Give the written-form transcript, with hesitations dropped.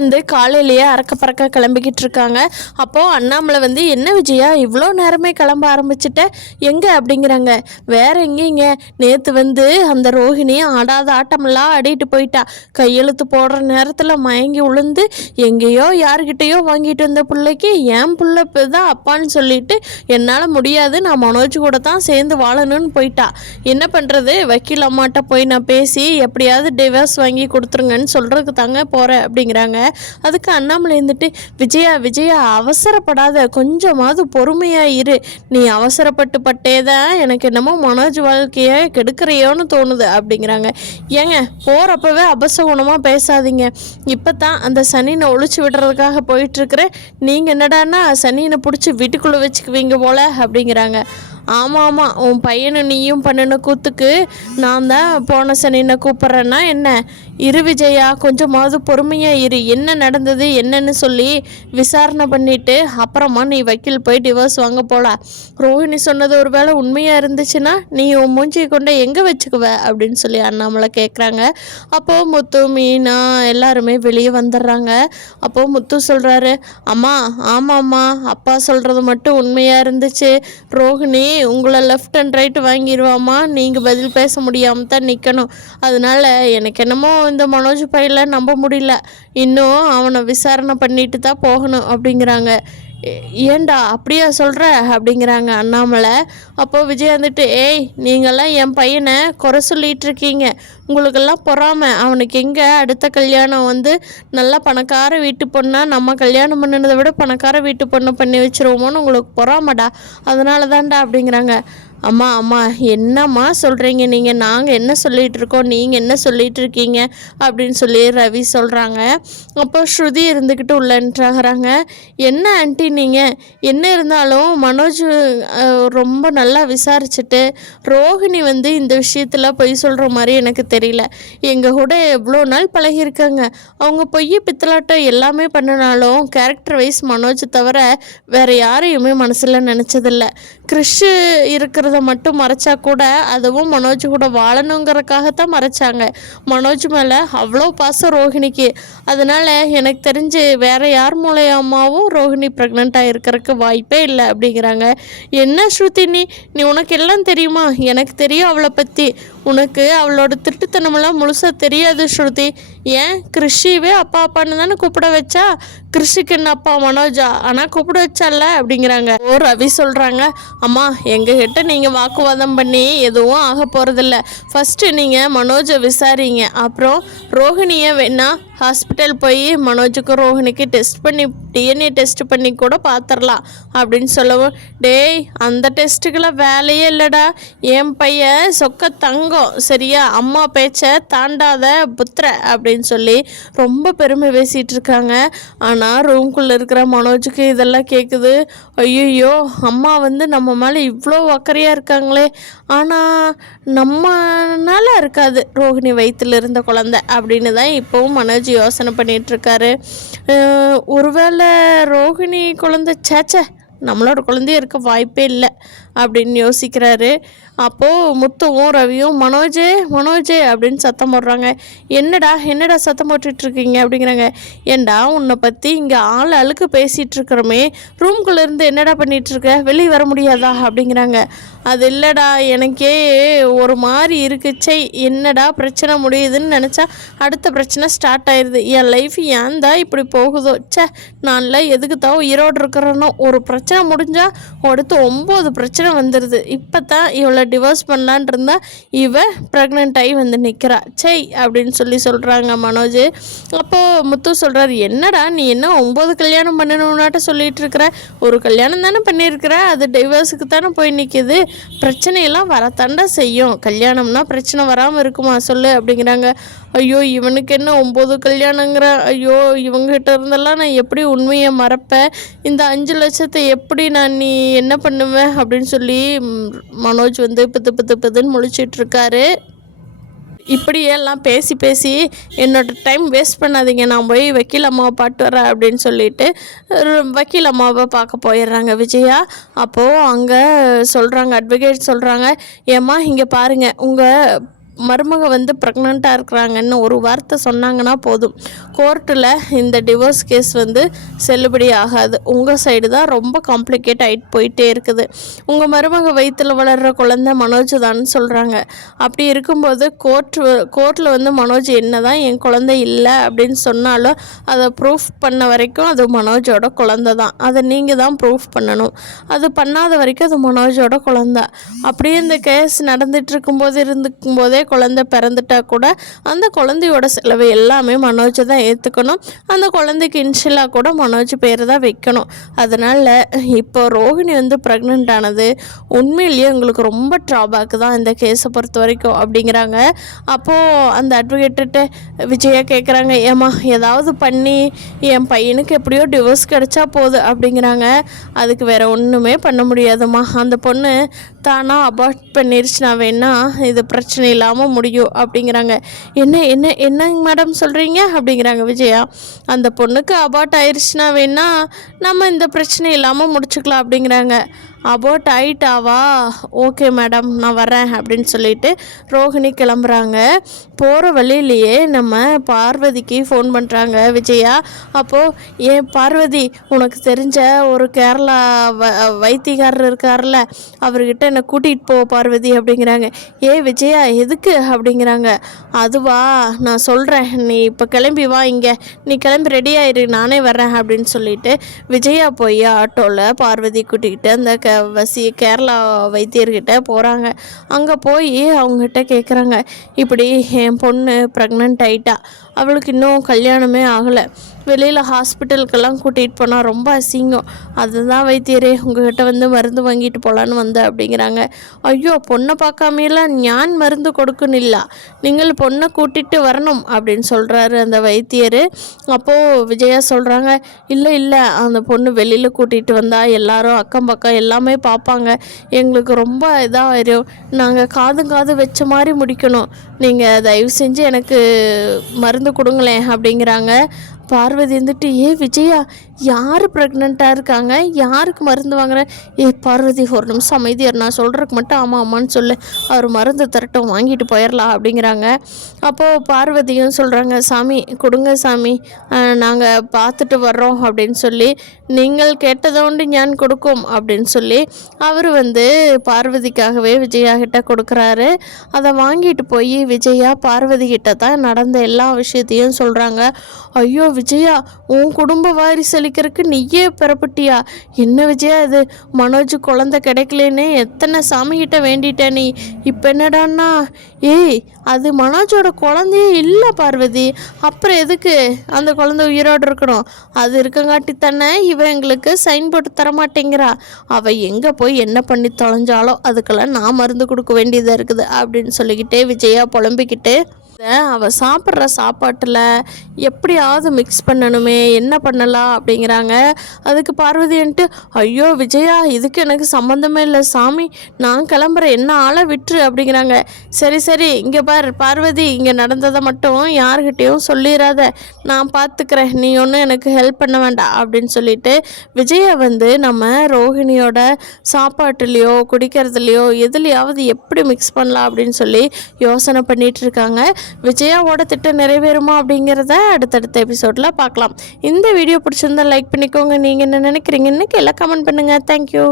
வந்து காலையிலேயே அறக்க பறக்க கிளம்பிக்கிட்டு இருக்காங்க. அப்போது அண்ணாமலை வந்து என்ன விஜயா இவ்வளோ நேரமே கிளம்ப ஆரம்பிச்சிட்ட எங்கே அப்படிங்கிறாங்க. வேற எங்கேங்க, நேற்று வந்து அந்த ரோஹிணி ஆடாத ஆட்டமெல்லாம் ஆடிட்டு போயிட்டா. கையெழுத்து போடுற நேரத்தில் மயங்கி உளுந்து எங்கேயோ யார்கிட்டையோ வாங்கிட்டு வந்த பிள்ளைக்கு என் பிள்ளை தான் அப்பான்னு சொல்லிட்டு என்னால் முடியாது, நான் மனோஜ் கூட தான் சேர்ந்து வாழணும்னு போயிட்டா. என்ன பண்ணுறது, வக்கீல் அம்மாட்ட போய் நான் பேசி எப்படியாவது டிவோர்ஸ் வாங்கி கொடுத்துருங்கன்னு சொல்கிறதுக்கு தாங்க போகிறேன் அப்படிங்கிறாங்க. அதுக்கு அண்ணாமலை இருந்துட்டு விஜயா அவசரப்படாத, கொஞ்சமாவது பொறுமையாக இரு. நீ அவசரப்பட்டு பட்டே தான் எனக்கு என்னமோ மனோஜ் வாழ்க்கையை கெடுக்கிறையோன்னு தோணுது அப்படிங்கிறாங்க. ஏங்க போகிறப்பவே அபசகுணமாக பேசாதீங்க. இப்போ தான் அந்த சனினை ஒழிச்சு விடுறதுக்காக போயிட்டுருக்குறேன், நீங்கள் என்னடான்னா சனினை பிடிச்சி வீட்டுக்குள்ளே வச்சுக்குவீங்க போல அப்படிங்கிறாங்க. ஆமாம், உன் பையனை நீயும் பண்ணின கூத்துக்கு நான் தான் போன சனினை கூப்பிட்றேன்னா என்ன? இரு விஜயா, கொஞ்சமாவது பொறுமையாக இரு. என்ன நடந்தது என்னன்னு சொல்லி விசாரணை பண்ணிவிட்டு அப்புறமா நீ வக்கீல் போய் டிவோர்ஸ் வாங்க போகலாம். ரோஹிணி சொன்னது ஒரு வேளை உண்மையாக இருந்துச்சுன்னா நீ உன் மூஞ்சியை கொண்டு எங்கே வச்சுக்குவ அப்படின்னு சொல்லி அண்ணாமலை கேட்குறாங்க. அப்போது முத்து மீனா எல்லாருமே வெளியே வந்துடுறாங்க. அப்போது முத்து சொல்கிறாரு, அம்மா ஆமாம்மா, அப்பா சொல்கிறது மட்டும் உண்மையாக இருந்துச்சு. ரோஹிணி உங்களை லெஃப்ட் அண்ட் ரைட் வாங்கிடுவாம்மா, நீங்கள் பதில் பேச முடியாமல் தான் நிற்கணும். அதனால எனக்கு என்னமோ இந்த மனோஜ் பையில நம்ப முடியல, இன்னும் அவனை விசாரணை பண்ணிட்டு தான் போகணும் அப்படிங்கிறாங்க. ஏண்டா அப்படியா சொல்கிற அப்படிங்கிறாங்க அண்ணாமலை. அப்போது விஜய் வந்துட்டு, ஏய் நீங்கள்லாம் என் பையனை குறை சொல்லிகிட்டு இருக்கீங்க, உங்களுக்கெல்லாம் பொறாமை. அவனுக்கு எங்கே அடுத்த கல்யாணம் வந்து நல்லா பணக்கார வீட்டு பொண்ணாக நம்ம கல்யாணம் பண்ணினதை விட பணக்கார வீட்டு பொண்ணை பண்ணி வச்சுருவோமோன்னு உங்களுக்கு பொறாமடா, அதனால தான்டா அப்படிங்கிறாங்க. அம்மா என்னம்மா சொல்கிறீங்க நீங்கள்? நாங்கள் என்ன சொல்லிகிட்டு இருக்கோம், நீங்கள் என்ன சொல்லிகிட்டு இருக்கீங்க அப்படின்னு சொல்லி ரவி சொல்கிறாங்க. அப்போ ஸ்ருதி இருந்துக்கிட்டு உள்ளன்றாகிறாங்க. என்ன ஆண்டி நீங்கள், என்ன இருந்தாலும் மனோஜ் ரொம்ப நல்லா விசாரிச்சுட்டு ரோஹிணி வந்து இந்த விஷயத்தில் பொய் சொல்கிற மாதிரி எனக்கு தெரியல. எங்கள் கூட எவ்வளோ நாள் பழகியிருக்காங்க, அவங்க பொய் பித்தலாட்டம் எல்லாமே பண்ணினாலும் கேரக்டர் வைஸ் மனோஜ் தவிர வேறு யாரையுமே மனசில் நினச்சதில்ல. கிறிஷ் இருக்கிறத மட்டும் மறைச்சா கூட அதுவும் மனோஜ் கூட வாழணுங்கிறதுக்காகத்தான் மறைச்சாங்க. மனோஜ் மேலே அவ்வளோ பாசம் ரோஹிணிக்கு. அதனால் எனக்கு தெரிஞ்சு வேறு யார் மூலையம்மாவும் ரோஹிணி ப்ரெக்னெண்ட்டாக இருக்கிறதுக்கு வாய்ப்பே இல்லை அப்படிங்கிறாங்க. என்ன ஸ்ருதி நீ உனக்கு எல்லாம் தெரியுமா? எனக்கு தெரியும் அவளை பற்றி, உனக்கு அவளோட திருட்டுத்தனமெல்லாம் முழுசாக தெரியாது ஸ்ருதி. ஏன் கிருஷிவே அப்பா அப்பான்னு தானே கூப்பிட வச்சா, கிருஷிக்கு என்ன அப்பா மனோஜா, ஆனால் கூப்பிட வச்சால அப்படிங்கிறாங்க. ஓ ரவி சொல்கிறாங்க, அம்மா எங்ககிட்ட நீங்கள் வாக்குவாதம் பண்ணி எதுவும் ஆக போகிறதில்ல. ஃபஸ்ட்டு நீங்கள் மனோஜை விசாரிங்க, அப்புறம் ரோஹிணியை வேணா ஹாஸ்பிட்டல் போய் மனோஜுக்கு ரோஹிணிக்கு டெஸ்ட் பண்ணி டிஎன்ஏ டெஸ்ட் பண்ணி கூட பார்த்துடலாம் அப்படின்னு சொல்லவும், டேய் அந்த டெஸ்ட்டுக்கெல்லாம் வேலையே இல்லைடா, என் பையன் சொக்க தங்கம் சரியா, அம்மா பேச்சை தாண்டாத புத்திர அப்படின்னு சொல்லி ரொம்ப பெருமை பேசிகிட்டு இருக்காங்க. ஆனால் ரூம்குள்ளே இருக்கிற மனோஜுக்கு இதெல்லாம் கேட்குது. ஐயோ அம்மா வந்து நம்ம மேலே இவ்வளோ அக்கறையாக இருக்காங்களே, ஆனால் நம்மனால இருக்காது ரோஹிணி வயிற்றில் இருந்த குழந்தை அப்படின்னு தான் இப்போவும் மனோஜ் யோசனை பண்ணிகிட்ருக்காரு. ஒருவேளை ரோஹிணி குழந்தை சேச்சே நம்மளோட குழந்தைய இருக்க வாய்ப்பே இல்லை அப்படின்னு யோசிக்கிறாரு. அப்போது முத்துவும் ரவியும் மனோஜே அப்படின்னு சத்தம் போடுறாங்க. என்னடா சத்தம் போட்டுட்ருக்கீங்க அப்படிங்கிறாங்க. ஏண்டா உன்னை பற்றி இங்கே ஆள் அழுக்கு பேசிகிட்ருக்குறோமே, ரூம்குள்ளேருந்து என்னடா பண்ணிகிட்ருக்க, வெளியே வர முடியாதா அப்படிங்கிறாங்க. அது இல்லைடா, எனக்கே ஒரு மாதிரி இருக்குச்சே, என்னடா பிரச்சனை முடியுதுன்னு நினச்சா அடுத்த பிரச்சனை ஸ்டார்ட் ஆயிடுது. என் லைஃப் ஏன் தான் இப்படி போகுதோ, நான்லாம் எதுக்கு தான் உயிரோடு இருக்கிறேனோ, ஒரு பிரச்சனை முடிஞ்சால் அடுத்து 9 பிரச்சனை வந்துடுது. இப்போ தான் இவளை டிவோர்ஸ் பண்ணலான் இருந்தா இவ ப்ரெக்னென்ட் ஆகி வந்து நிற்கிறா அப்படின்னு சொல்கிறாங்க மனோஜ். அப்போது முத்து சொல்கிறார், என்னடா நீ என்ன 9 கல்யாணம் பண்ணணும்னாட்ட சொல்லிகிட்டு இருக்கிற, ஒரு கல்யாணம் தானே பண்ணியிருக்கிற, அது டிவோர்ஸுக்கு தானே போய் நிற்கிது, பிரச்சனையெல்லாம் வரத்தாண்டா செய்யும், கல்யாணம்னா பிரச்சனை வராமல் இருக்குமா சொல்லு அப்படிங்கிறாங்க. ஐயோ இவனுக்கு என்ன 9 கல்யாணங்கிற, ஐயோ இவங்ககிட்ட இருந்தெல்லாம் நான் எப்படி உண்மையை மறப்பேன், இந்த 5 லட்சத்தை எப்படி நீ என்ன பண்ணுவேன் அப்படின்னு சொல்லி மனோஜ் வந்து பித்துன்னு முழிச்சிட்ருக்காரு. இப்படியெல்லாம் பேசி என்னோட டைம் வேஸ்ட் பண்ணாதீங்க, நான் போய் வக்கீல் அம்மாவை பாட்டு வரேன் அப்படின்னு சொல்லிட்டு வக்கீல் அம்மாவை பார்க்க போயிடுறாங்க விஜயா. அப்போது அங்கே சொல்கிறாங்க, அட்வொகேட் சொல்கிறாங்க, ஏம்மா இங்கே பாருங்கள், உங்கள் மருமக வந்து ப்ரெக்னெண்ட்டாக இருக்கிறாங்கன்னு ஒரு வார்த்தை சொன்னாங்கன்னா போதும், கோர்ட்டில் இந்த டிவோர்ஸ் கேஸ் வந்து செல்லுபடி ஆகாது. உங்கள் சைடு தான் ரொம்ப காம்ப்ளிகேட் ஆகிட்டு போயிட்டே இருக்குது. உங்கள் மருமக வயிற்றில் வளர்கிற குழந்தை மனோஜ் தான் சொல்கிறாங்க. அப்படி இருக்கும்போது கோர்ட்டில் வந்து மனோஜ் என்ன தான் என் குழந்தை இல்லை அப்படின்னு சொன்னாலும் அதை ப்ரூஃப் பண்ண வரைக்கும் அது மனோஜோட குழந்தை தான். அதை நீங்கள் தான் ப்ரூஃப் பண்ணணும். அது பண்ணாத வரைக்கும் அது மனோஜோட குழந்தை. அப்படியே இந்த கேஸ் நடந்துட்டு இருக்கும்போதே குழந்தை பிறந்துட்டா கூட அந்த குழந்தையோட செலவு எல்லாமே மனோஜை தான் ஏற்றுக்கணும். அந்த குழந்தைக்கு இன்ஷியலாக கூட மனோஜ் பேர் தான் வைக்கணும். அதனால் இப்போ ரோஹிணி வந்து ப்ரெக்னென்ட் ஆனது உண்மையிலேயே உங்களுக்கு ரொம்ப ட்ராபேக்கு தான் இந்த கேஸை பொறுத்த வரைக்கும் அப்படிங்கிறாங்க. அப்போது அந்த அட்வொகேட்டு விஜயா கேட்குறாங்க, ஏம்மா ஏதாவது பண்ணி என் பையனுக்கு எப்படியோ டிவோர்ஸ் கிடச்சா போகுது அப்படிங்கிறாங்க. அதுக்கு வேறு ஒன்றுமே பண்ண முடியாதும்மா. அந்த பொண்ணு தானாக அபார்ட் பண்ணிருச்சுனா வேணா இது பிரச்சனை இல்லாமல் முடியும் அப்படிங்கிறாங்க. என்னங்க மேடம் சொல்கிறீங்க அப்படிங்கிறாங்க விஜயா. அந்த பொண்ணுக்கு அபார்ட் ஆயிடுச்சுனா வேணா நம்ம இந்த பிரச்சனை இல்லாமல் முடிச்சுக்கலாம் அப்படிங்கிறாங்க. அபோட் ஆயிட்டாவா, ஓகே மேடம் நான் வரேன் அப்படின்னு சொல்லிட்டு ரோஹிணி கிளம்புறாங்க. போகிற வழியிலேயே நம்ம பார்வதிக்கு ஃபோன் பண்ணுறாங்க விஜயா. அப்போது ஏன் பார்வதி, உனக்கு தெரிஞ்ச ஒரு கேரளா வைத்தியக்காரர் இருக்கார்ல, அவர்கிட்ட என்னை கூட்டிகிட்டு போ பார்வதி அப்படிங்கிறாங்க. விஜயா எதுக்கு அப்படிங்கிறாங்க. அதுவா, நான் சொல்கிறேன், நீ இப்போ கிளம்பி வா, இங்கே நீ கிளம்பி ரெடி ஆயிரு, நானே வரேன் அப்படின்னு சொல்லிட்டு விஜயா போய் ஆட்டோவில் பார்வதி கூட்டிக்கிட்டு அந்த கேரளா வைத்தியர்கிட்ட போகிறாங்க. அங்கே போய் அவங்ககிட்ட கேட்குறாங்க, இப்படி என் பொண்ணு ப்ரெக்னென்ட் ஆகிட்டா, அவளுக்கு இன்னும் கல்யாணமே ஆகலை, வெளியில் ஹாஸ்பிட்டலுக்கெல்லாம் கூட்டிகிட்டு போனால் ரொம்ப அசிங்கம், அதுதான் வைத்தியரே உங்கள்கிட்ட வந்து மருந்து வாங்கிட்டு போகலான்னு வந்தேன் அப்படிங்கிறாங்க. ஐயோ, பொண்ணை பார்க்காமையெல்லாம் ஞான் மருந்து கொடுக்கணும்ல, நீங்கள் பொண்ணை கூட்டிகிட்டு வரணும் அப்படின்னு சொல்கிறாரு அந்த வைத்தியர். அப்போது விஜயா சொல்கிறாங்க, இல்லை அந்த பொண்ணு வெளியில் கூட்டிகிட்டு வந்தால் எல்லாரும் அக்கம் பக்கம் எல்லாமே பார்ப்பாங்க, எங்களுக்கு ரொம்ப இதாகிடும், நாங்கள் காது வச்ச மாதிரி முடிக்கணும், நீங்கள் தயவு செஞ்சு எனக்கு மருந்து கொடுங்களேன் அப்படிங்கிறாங்க. பார்வதி வந்துட்டு, விஜயா யார் ப்ரெக்னெண்ட்டாக இருக்காங்க, யாருக்கு மருந்து வாங்குறேன்? பார்வதி ஒரு நிமிஷம் அமைதியார், நான் சொல்கிறதுக்கு மட்டும் ஆமாம்மான்னு சொல்லு, அவர் மருந்து தரட்டும், வாங்கிட்டு போயிடலாம் அப்படிங்கிறாங்க. அப்போது பார்வதியும் சொல்கிறாங்க, சாமி கொடுங்க சாமி, நாங்கள் பார்த்துட்டு வர்றோம் அப்படின்னு சொல்லி, நீங்கள் கேட்டதோண்டு ஞான் கொடுக்கும் அப்படின்னு சொல்லி அவர் வந்து பார்வதிக்காகவே விஜயா கிட்ட கொடுக்குறாரு. அதை வாங்கிட்டு போய் விஜயா பார்வதி கிட்ட தான் நடந்த எல்லா விஷயத்தையும் சொல்கிறாங்க. ஐயோ விஜயா, உன் குடும்ப வாரிசு அளிக்கிறதுக்கு நீயே பெறப்பட்டியா? என்ன விஜயா இது, மனோஜ் குழந்தை கிடைக்கலன்னு எத்தனை சாமிகிட்ட வேண்டிட்ட நீ, இப்போ என்னடான்னா அது மனோஜோட குழந்தையே இல்லை பார்வதி, அப்புறம் எதுக்கு அந்த குழந்தை உயிரோடு இருக்கணும்? அது இருக்கங்காட்டி தானே இவன் எங்களுக்கு சைன் போட்டு தரமாட்டேங்கிறா, அவள் எங்கே போய் என்ன பண்ணி தொலைஞ்சாலோ அதுக்கெல்லாம் நான் மருந்து கொடுக்க வேண்டியதாக இருக்குது அப்படின்னு சொல்லிக்கிட்டே விஜயா புலம்பிக்கிட்டு அவள் சாப்பிட்ற சாப்பாட்டில் எப்படியாவது மிக்ஸ் பண்ணணுமே, என்ன பண்ணலாம் அப்படிங்கிறாங்க. அதுக்கு பார்வதின்ட்டு, ஐயோ விஜயா, இதுக்கு எனக்கு சம்மந்தமே இல்லை சாமி, நான் கிளம்புறேன், என்ன ஆளை விட்டுரு அப்படிங்கிறாங்க. சரி இங்கே பார்வதி, இங்கே நடந்ததை மட்டும் யார்கிட்டையும் சொல்லிடாத, நான் பார்த்துக்கிறேன், நீ ஒன்றும் எனக்கு ஹெல்ப் பண்ண வேண்டாம் அப்படின்னு சொல்லிட்டு விஜயா வந்து நம்ம ரோஹிணியோட சாப்பாட்டுலேயோ குடிக்கிறதுலையோ எதுலையாவது எப்படி மிக்ஸ் பண்ணலாம் அப்படின்னு சொல்லி யோசனை பண்ணிகிட்டு இருக்காங்க. விஜயாவோட திட்டம் நிறைவேறுமா அப்படிங்கிறத அடுத்தடுத்த எபிசோடில் பார்க்கலாம். இந்த வீடியோ பிடிச்சிருந்தா லைக் பண்ணிக்கோங்க. நீங்கள் என்ன நினைக்கிறீங்கன்னு கீழே கமெண்ட் பண்ணுங்கள். தேங்க்யூ.